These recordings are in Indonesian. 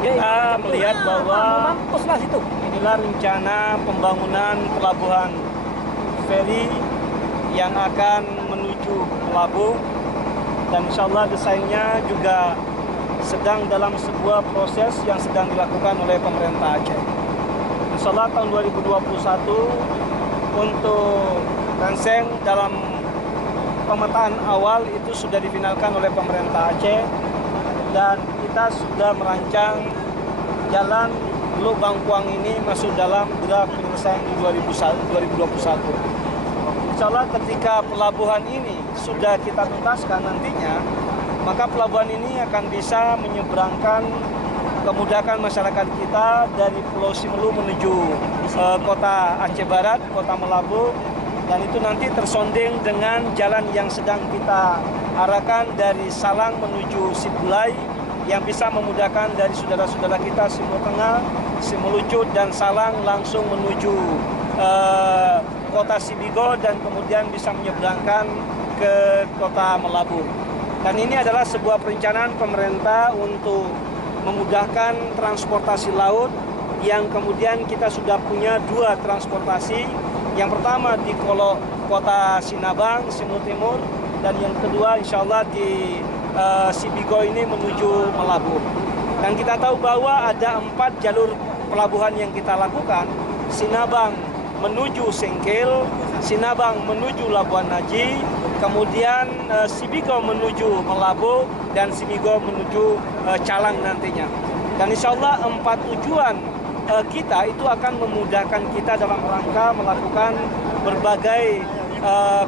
Kita melihat bahwa inilah rencana pembangunan pelabuhan feri yang akan menuju Melabuh, dan insya Allah desainnya juga sedang dalam sebuah proses yang sedang dilakukan oleh pemerintah Aceh. Insya Allah tahun 2021 untuk Ranseng dalam pemetaan awal itu sudah difinalkan oleh pemerintah Aceh, dan kita sudah merancang jalan Teluk Bangkuang ini masuk dalam draft penyelesaian di 2021. Insya Allah ketika pelabuhan ini sudah kita tuntaskan nantinya, maka pelabuhan ini akan bisa menyeberangkan, memudahkan masyarakat kita dari Pulau Simelu menuju kota Aceh Barat, kota Melabuh, dan itu nanti tersonding dengan jalan yang sedang kita arahkan dari Salang menuju Sibulai, yang bisa memudahkan dari saudara-saudara kita Simelu Tengah, Simelu Cut, dan Salang langsung menuju kota Sibigo, dan kemudian bisa menyeberangkan ke kota Melabuh. Dan ini adalah sebuah perencanaan pemerintah untuk memudahkan transportasi laut, yang kemudian kita sudah punya dua transportasi. Yang pertama di kota Sinabang, Simelu Timur, dan yang kedua insya Allah di Sibigo ini menuju Melabuh. Dan kita tahu bahwa ada 4 jalur pelabuhan yang kita lakukan: Sinabang menuju Sengkel, Sinabang menuju Labuan Haji, kemudian Sibigo menuju Melabuh, dan Sibigo menuju Calang nantinya. Dan insya Allah 4 tujuan kita itu akan memudahkan kita dalam rangka melakukan berbagai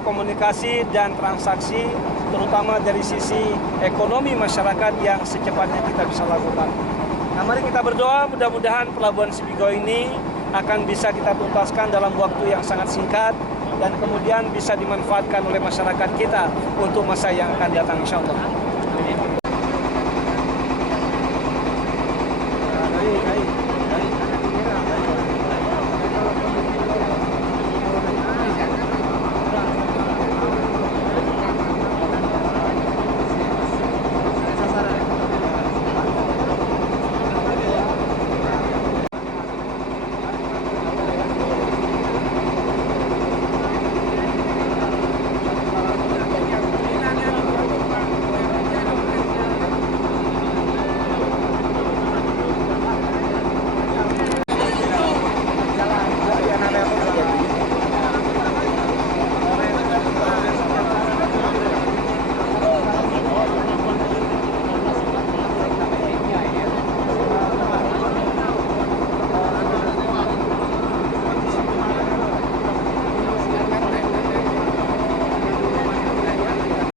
komunikasi dan transaksi, terutama dari sisi ekonomi masyarakat yang secepatnya kita bisa lakukan. Nah, mari kita berdoa mudah-mudahan pelabuhan Sibigo ini akan bisa kita tuntaskan dalam waktu yang sangat singkat, dan kemudian bisa dimanfaatkan oleh masyarakat kita untuk masa yang akan datang insya Allah.